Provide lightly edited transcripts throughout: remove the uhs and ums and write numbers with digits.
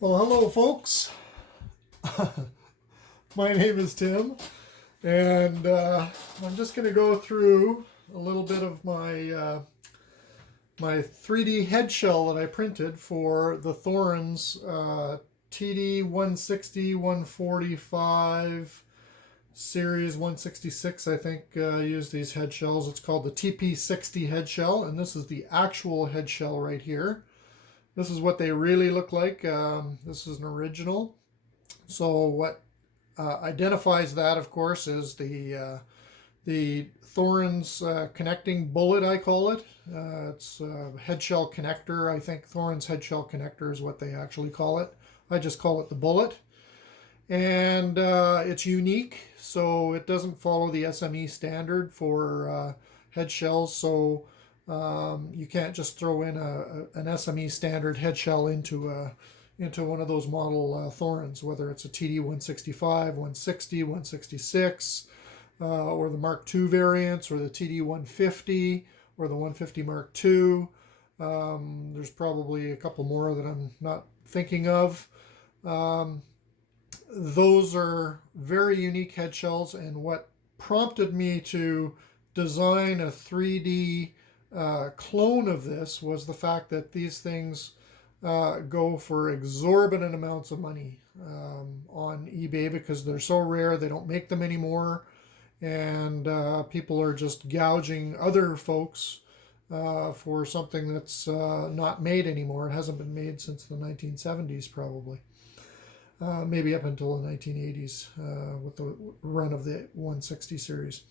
Well, hello, folks. My name is Tim, and I'm just going to go through a little bit of my 3D head shell that I printed for the Thorens TD-160 145 series 166. I think use these head shells. It's called the TP60 head shell, and this is the actual head shell right here. This is what they really look like. This is an original. So what identifies that, of course, is the Thorens connecting bullet, I call it. It's a head shell connector. I think Thorens head shell connector is what they actually call it. I just call it the bullet. And it's unique, so it doesn't follow the SME standard for head shells. So you can't just throw in an SME standard head shell into one of those model Thorens, whether it's a TD-165, 160, 166, or the Mark II variants, or the TD-150, or the 150 Mark II. There's probably a couple more that I'm not thinking of. Those are very unique head shells, and what prompted me to design a 3D clone of this was the fact that these things go for exorbitant amounts of money on eBay because they're so rare. They don't make them anymore, and people are just gouging other folks for something that's not made anymore. It hasn't been made since the 1970s, probably. Maybe up until the 1980s with the run of the 160 series.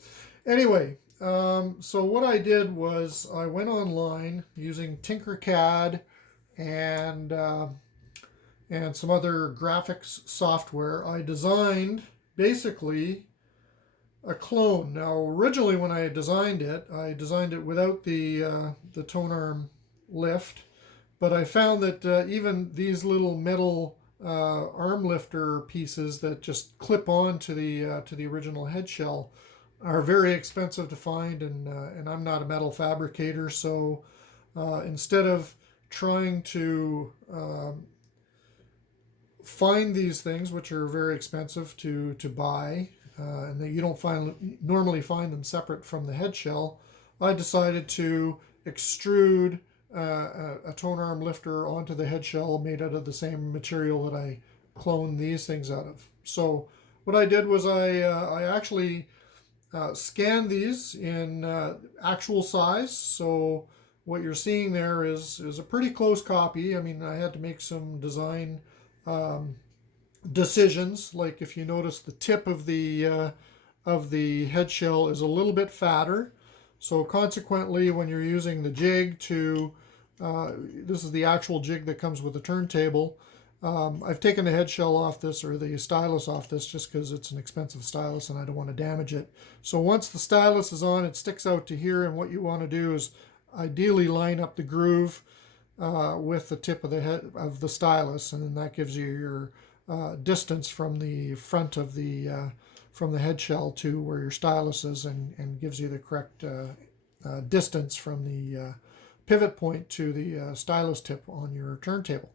Anyway, so what I did was I went online using Tinkercad and some other graphics software. I designed basically a clone. Now, originally when I designed it without the tone arm lift, but I found that even these little metal arm lifter pieces that just clip on to the original head shell are very expensive to find, and I'm not a metal fabricator, so instead of trying to find these things, which are very expensive to buy, and that you don't normally find them separate from the head shell, I decided to extrude a tone arm lifter onto the head shell made out of the same material that I cloned these things out of. So what I did was I actually scanned these in actual size. So what you're seeing there is a pretty close copy. I mean, I had to make some design decisions. Like if you notice, the tip of the head shell is a little bit fatter. So consequently, when you're using the jig to, this is the actual jig that comes with the turntable. I've taken the head shell off this, or the stylus off this, just because it's an expensive stylus and I don't want to damage it. So once the stylus is on, it sticks out to here, and what you want to do is ideally line up the groove with the tip of the head of the stylus, and then that gives you your distance from the front of the from the head shell to where your stylus is, and gives you the correct distance from the pivot point to the stylus tip on your turntable.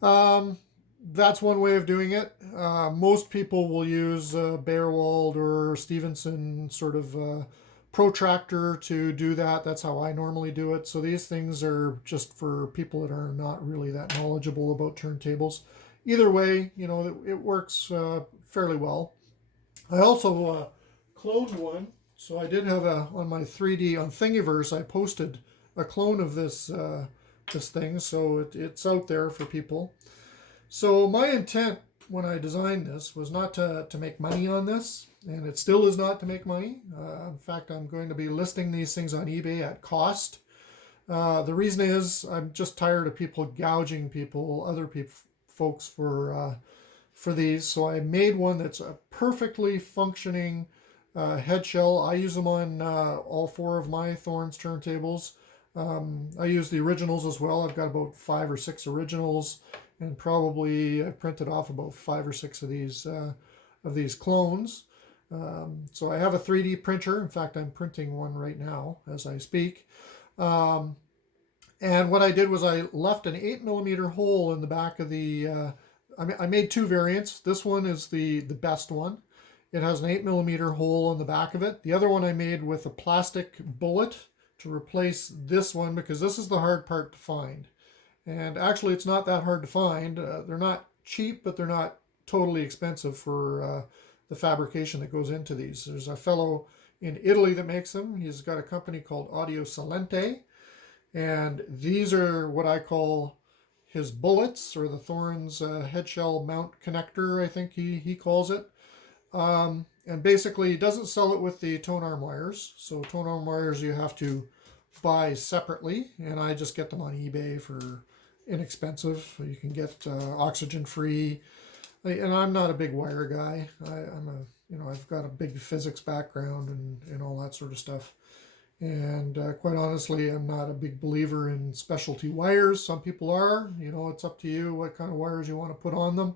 That's one way of doing it. Most people will use Bearwald or Stevenson sort of protractor to do that. That's how I normally do it. So these things are just for people that are not really that knowledgeable about turntables. Either way, you know, it works fairly well. I also cloned one. So I did have on my 3D, on Thingiverse, I posted a clone of this thing. So it's out there for people. So my intent when I designed this was not to make money on this, and it still is not to make money. In fact, I'm going to be listing these things on eBay at cost. The reason is I'm just tired of people gouging other folks for these. So I made one that's a perfectly functioning head shell. I use them on all four of my Thorens turntables. I use the originals as well. I've got about 5 or 6 originals, and probably I printed off about 5 or 6 of these clones. So I have a 3D printer. In fact, I'm printing one right now as I speak. And what I did was I left an 8mm hole in the back of the, I made two variants. This one is the best one. It has an 8mm hole in the back of it. The other one I made with a plastic bullet to replace this one, because this is the hard part to find. And actually it's not that hard to find. They're not cheap, but they're not totally expensive for the fabrication that goes into these. There's a fellow in Italy that makes them. He's got a company called Audio Salente. And these are what I call his bullets, or the Thorens headshell mount connector, I think he calls it. And basically he doesn't sell it with the tone arm wires. So tone arm wires you have to buy separately, and I just get them on eBay for inexpensive. You can get oxygen free, and I'm not a big wire guy. I've got a big physics background and all that sort of stuff. And quite honestly, I'm not a big believer in specialty wires. Some people are. It's up to you what kind of wires you want to put on them.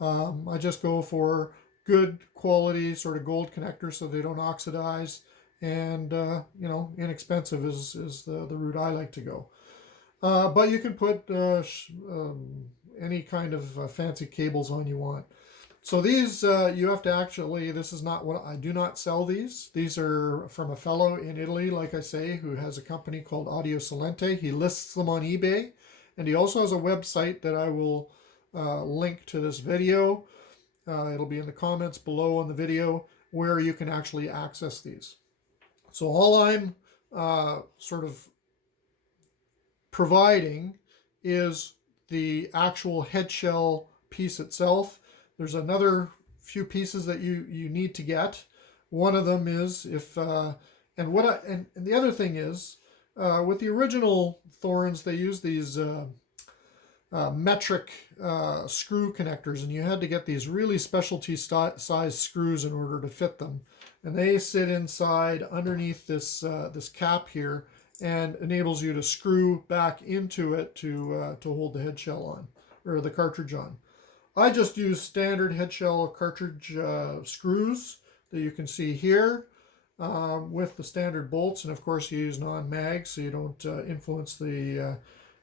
I just go for good quality sort of gold connectors so they don't oxidize. And, inexpensive is the route I like to go. But you can put any kind of fancy cables on you want. So these, you have to actually, this is not what, I do not sell these. These are from a fellow in Italy, like I say, who has a company called Audio Salente. He lists them on eBay, and he also has a website that I will link to this video. It'll be in the comments below on the video, where you can actually access these. So all I'm sort of providing is the actual headshell piece itself. There's another few pieces that you need to get. One of them is and the other thing is with the original Thorens, they used these metric screw connectors, and you had to get these really specialty size screws in order to fit them. And they sit inside underneath this cap here, and enables you to screw back into it to hold the headshell on, or the cartridge on. I just use standard headshell cartridge screws that you can see here with the standard bolts, and of course you use non-mag so you don't influence the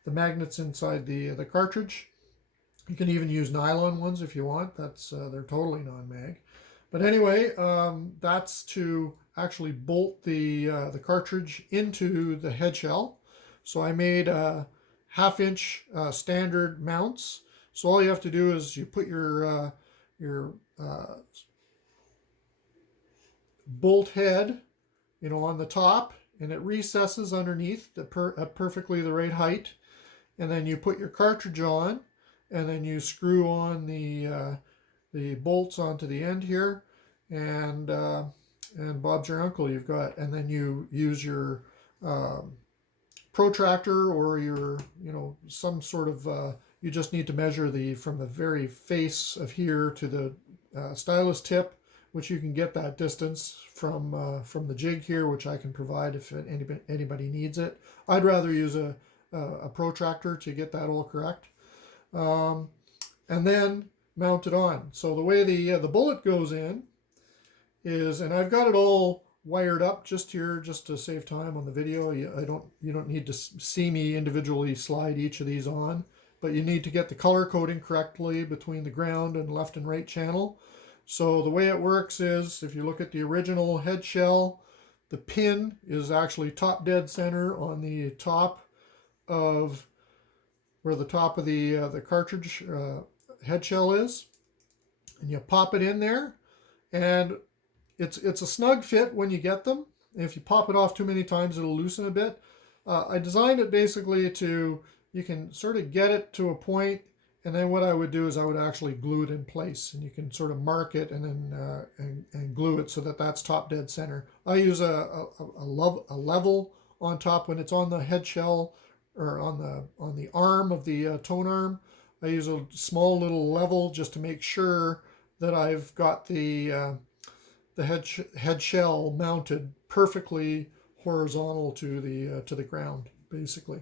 magnets inside the cartridge. You can even use nylon ones if you want. They're totally non-mag. But anyway, that's to actually bolt the cartridge into the headshell. So I made 1/2-inch standard mounts. So all you have to do is you put your bolt head, on the top, and it recesses underneath at perfectly the right height. And then you put your cartridge on, and then you screw on the bolts onto the end here, and Bob's your uncle. You've got, and then you use your protractor or your some sort of you just need to measure from the very face of here to the stylus tip, which you can get that distance from the jig here, which I can provide if anybody needs it. I'd rather use a protractor to get that all correct, and then mount it on. So the way the bullet goes in is, and I've got it all wired up just here, just to save time on the video. You don't need to see me individually slide each of these on. But you need to get the color coding correctly between the ground and left and right channel. So the way it works is, if you look at the original head shell, the pin is actually top dead center on the top of where the top of the cartridge head shell is, and you pop it in there, and it's a snug fit when you get them. If you pop it off too many times, it'll loosen a bit. I designed it basically to, you can sort of get it to a point, and then what I would do is I would actually glue it in place, and you can sort of mark it and then and glue it so that that's top dead center. I use a level on top when it's on the head shell, or on the arm of the tone arm. I use a small little level just to make sure that I've got the head shell mounted perfectly horizontal to the ground, basically.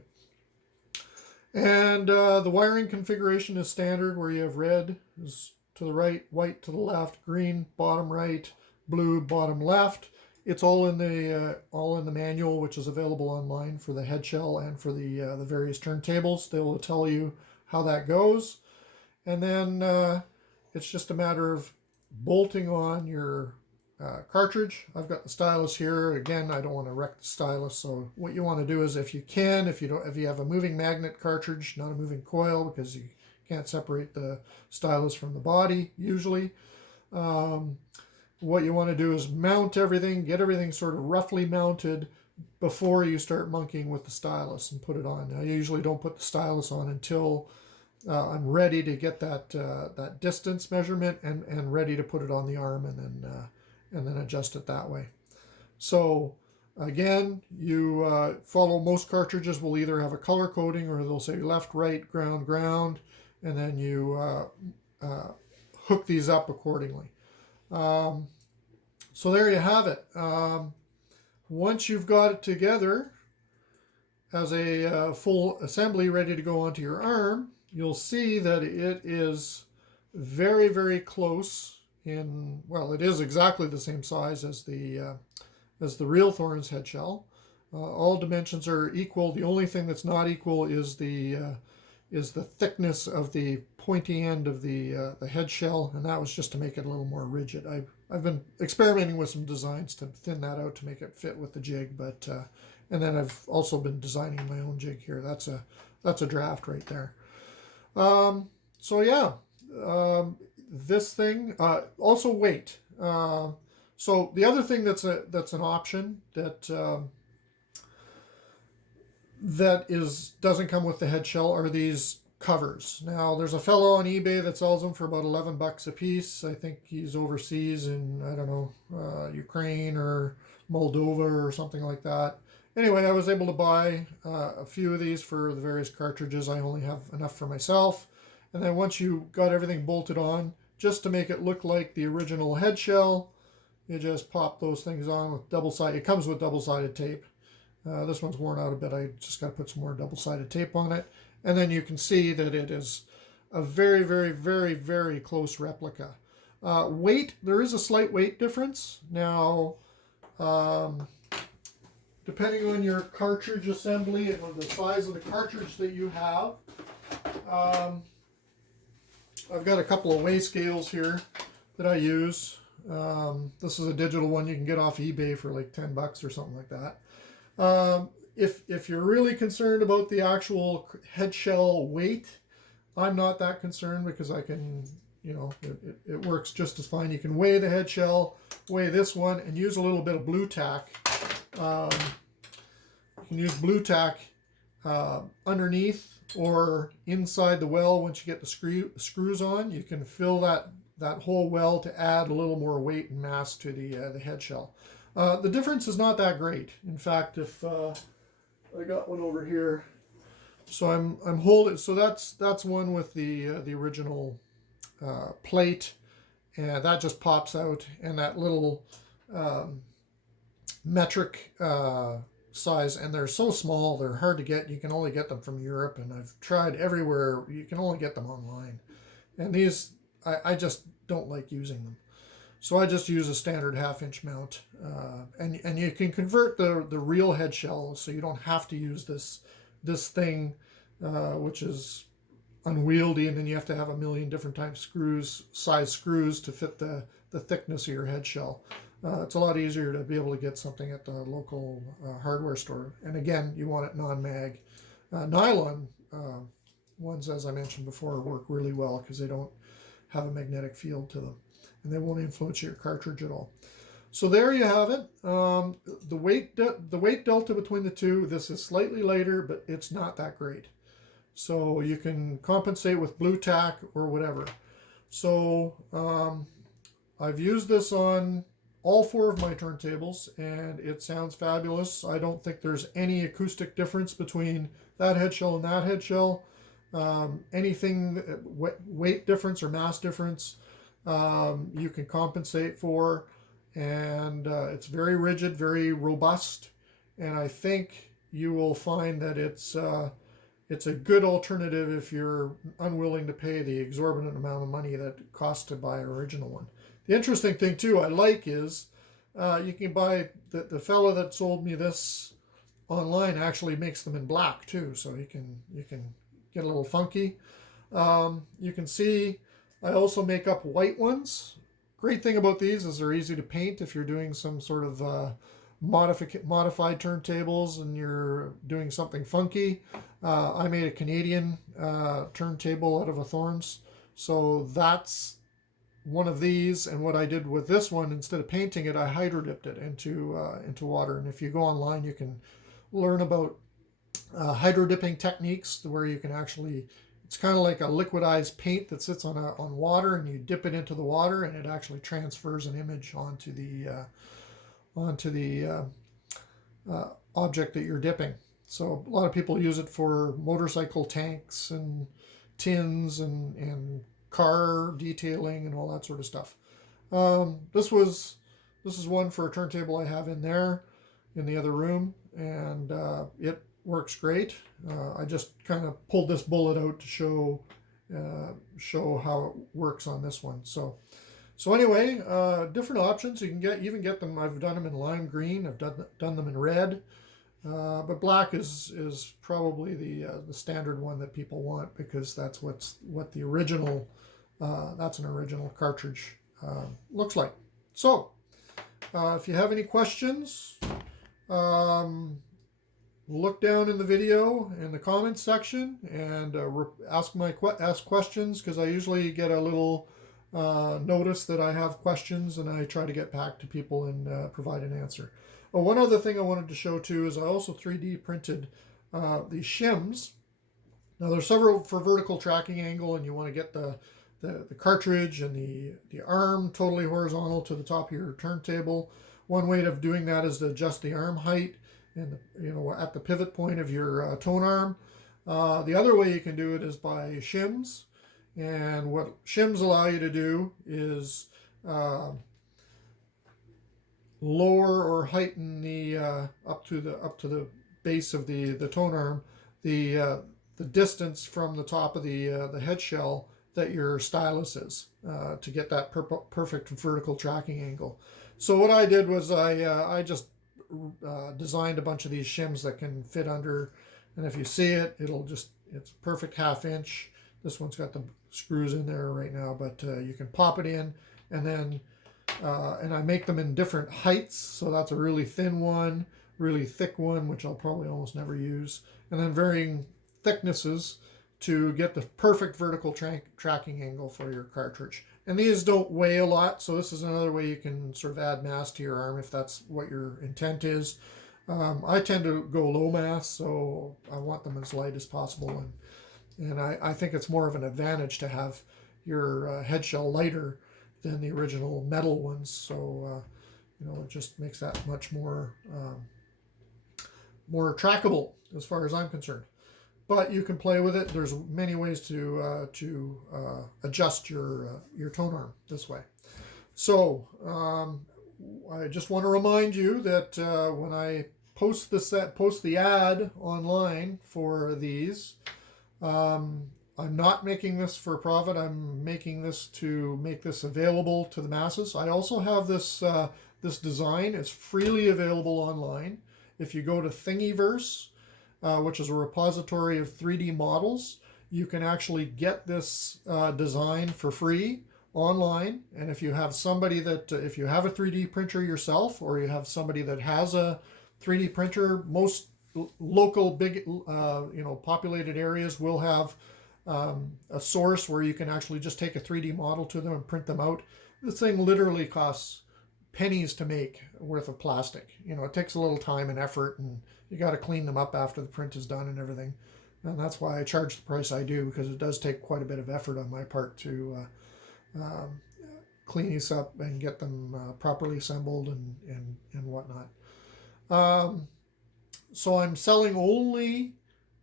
And the wiring configuration is standard, where you have red is to the right, white to the left, green bottom right, blue bottom left. It's all in the manual, which is available online for the head shell and for the various turntables. They will tell you how that goes, and then it's just a matter of bolting on your cartridge. I've got the stylus here. Again, I don't want to wreck the stylus, so what you want to do is, if you can, if you have a moving magnet cartridge, not a moving coil, because you can't separate the stylus from the body usually. What you want to do is mount everything, get everything sort of roughly mounted before you start monkeying with the stylus and put it on. I usually don't put the stylus on until I'm ready to get that distance measurement and ready to put it on the arm, and then adjust it that way. So again, you follow, most cartridges will either have a color coding or they'll say left, right, ground, ground, and then you hook these up accordingly. So there you have it. Once you've got it together as a full assembly ready to go onto your arm, you'll see that it is very, very close in, well, it is exactly the same size as the real Thorens head shell. All dimensions are equal. The only thing that's not equal is the thickness of the pointy end of the head shell, and that was just to make it a little more rigid. I've been experimenting with some designs to thin that out to make it fit with the jig, but and then I've also been designing my own jig here. That's a draft right there. So yeah, this thing also weight. So the other thing that's an option that doesn't come with the head shell are these covers. Now, there's a fellow on eBay that sells them for about $11 a piece. I think he's overseas in, I don't know, Ukraine or Moldova or something like that. Anyway, I was able to buy a few of these for the various cartridges. I only have enough for myself. And then once you got everything bolted on, just to make it look like the original head shell, you just pop those things on with double-sided. It comes with double-sided tape. This one's worn out a bit. I just got to put some more double-sided tape on it. And then you can see that it is a very, very, very, very close replica. Weight, there is a slight weight difference. Now, depending on your cartridge assembly and on the size of the cartridge that you have, I've got a couple of weigh scales here that I use. This is a digital one you can get off eBay for like $10 or something like that. If you're really concerned about the actual head shell weight, I'm not that concerned because I can, it works just as fine. You can weigh the head shell, weigh this one, and use a little bit of blue tack. You can use blue tack underneath or inside the well. Once you get the screws on, you can fill that whole well to add a little more weight and mass to the head shell. The difference is not that great. In fact, if I got one over here, so I'm holding. So that's one with the original plate, and that just pops out, and that little metric size, and they're so small, they're hard to get. You can only get them from Europe, and I've tried everywhere. You can only get them online, and these I just don't like using them. So I just use a standard 1/2-inch mount, and you can convert the real head shell, so you don't have to use this thing, which is unwieldy, and then you have to have a million different size screws to fit the thickness of your head shell. It's a lot easier to be able to get something at the local hardware store. And again, you want it non-mag. Nylon ones, as I mentioned before, work really well because they don't have a magnetic field to them, and they won't influence your cartridge at all. So there you have it. The weight delta between the two, this is slightly lighter, but it's not that great. So you can compensate with blue tack or whatever. So I've used this on all 4 of my turntables, and it sounds fabulous. I don't think there's any acoustic difference between that head shell and that head shell. Anything, weight difference or mass difference, you can compensate for, and it's very rigid, very robust, and I think you will find that it's a good alternative if you're unwilling to pay the exorbitant amount of money that it costs to buy an original one. The interesting thing too I like is You can buy, the fellow that sold me this online actually makes them in black too, so you can get a little funky. You can see I also make up white ones. Great thing about these is they're easy to paint if you're doing some sort of modified turntables and you're doing something funky. I made a Canadian turntable out of a Thorens, so that's one of these. And what I did with this one, instead of painting it, I hydro dipped it into water. And if you go online, you can learn about hydro dipping techniques where you can actually, it's kind of like a liquidized paint that sits on water, and you dip it into the water and it actually transfers an image onto the object that you're dipping. So a lot of people use it for motorcycle tanks and tins and car detailing and all that sort of stuff. This is one for a turntable I have in there in the other room, and it works great. I just kind of pulled this bullet out to show how it works on this one. So anyway, different options. You can even get them. I've done them in lime green. I've done them in red. But black is probably the standard one that people want, because that's what the original that's an original cartridge looks like. So if you have any questions, look down in the video in the comments section and ask questions, because I usually get a little notice that I have questions, and I try to get back to people and provide an answer. Oh, one other thing I wanted to show too is I also 3D printed these shims. Now there's several for vertical tracking angle, and you want to get the cartridge and the arm totally horizontal to the top of your turntable. One way of doing that is to adjust the arm height and at the pivot point of your tone arm. The other way you can do it is by shims, and what shims allow you to do is lower or heighten the up to the base of the tone arm, the distance from the top of the head shell that your stylus is, to get that perfect vertical tracking angle. So what I did was I just designed a bunch of these shims that can fit under, and if you see it, it's perfect 1/2 inch. This one's got the screws in there right now, but you can pop it in, and then and I make them in different heights. So that's a really thin one, really thick one, which I'll probably almost never use, and then varying thicknesses to get the perfect vertical tracking angle for your cartridge. And these don't weigh a lot, so this is another way you can sort of add mass to your arm if that's what your intent is. I tend to go low mass, so I want them as light as possible, and I think it's more of an advantage to have your head shell lighter than the original metal ones. So it just makes that much more trackable as far as I'm concerned. But you can play with it. There's many ways to adjust your tone arm this way. So I just want to remind you that when I post the ad online for these, I'm not making this for profit. I'm making this to make this available to the masses. I also have this design. It's freely available online. If you go to Thingiverse, which is a repository of 3D models, you can actually get this design for free online. And if you have if you have a 3D printer yourself, or you have somebody that has a 3D printer, most local big populated areas will have a source where you can actually just take a 3D model to them and print them out. This thing literally costs pennies to make worth of plastic. It takes a little time and effort, and you got to clean them up after the print is done and everything. And that's why I charge the price I do, because it does take quite a bit of effort on my part to clean these up and get them properly assembled and whatnot. So I'm selling only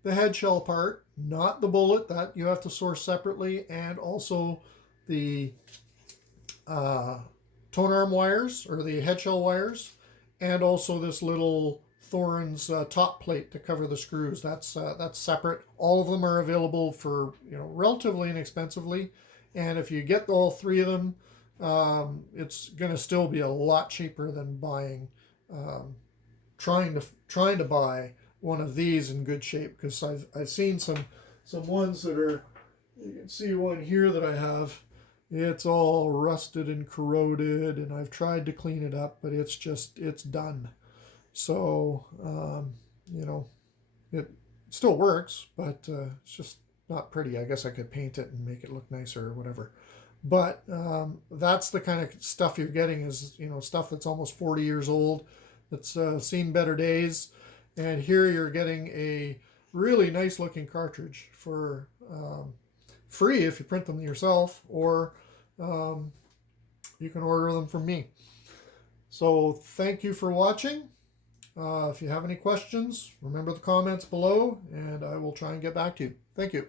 the head shell part, not the bullet. That you have to source separately, and also the tone arm wires, or the head shell wires, and also this little Thorens top plate to cover the screws. That's separate. All of them are available for relatively inexpensively, and if you get all three of them it's going to still be a lot cheaper than buying, trying to buy one of these in good shape, because I've seen some ones that are, you can see one here that I have, it's all rusted and corroded, and I've tried to clean it up, but it's done. So it still works, but it's just not pretty. I guess I could paint it and make it look nicer or whatever. But that's the kind of stuff you're getting, is stuff that's almost 40 years old, that's seen better days. And here you're getting a really nice looking cartridge for free if you print them yourself, or you can order them from me. So thank you for watching. If you have any questions, remember the comments below, and I will try and get back to you. Thank you.